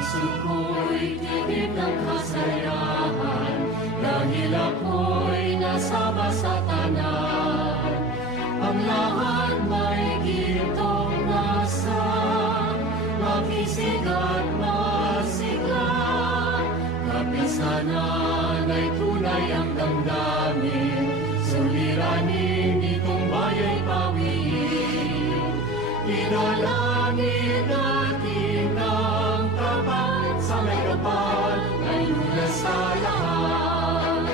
puso ko'y tinig ng kasayahan, dahil ako'y nasama sa tanan. Ang lahat may gintong nasa, makisig at masigla. Kapisanan ay tunay ang damdamin, suliranin itong baya'y pawiin. Inalangin natin ang tapat sa may kapal, ay lunas sa lahat.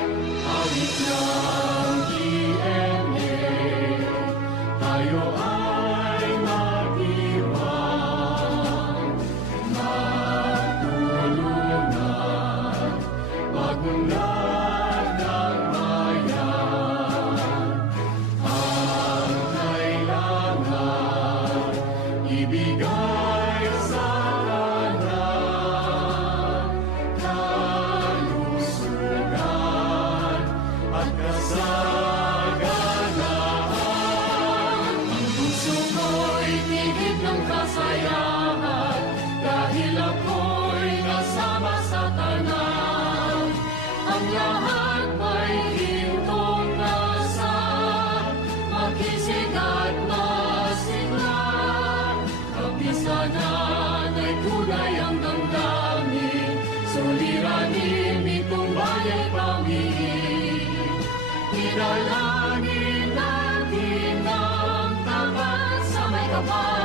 Awit ng DNA, tayo ay mag-iwan, magtulungan, magunlad ng bayan. Ang kailangan, ibigay sa kanan, kalusugan at kasaganahan. Ang puso ko'y tigib ng kasayahan, dahil ako'y nasama sa tanan. Ang lahat may gintong nasa, makisig at masigla. Kapisanan ay tunay ang damdamin, suliranin itong baya'y pawiin. Inalangin natin ang tapat sa may kapal,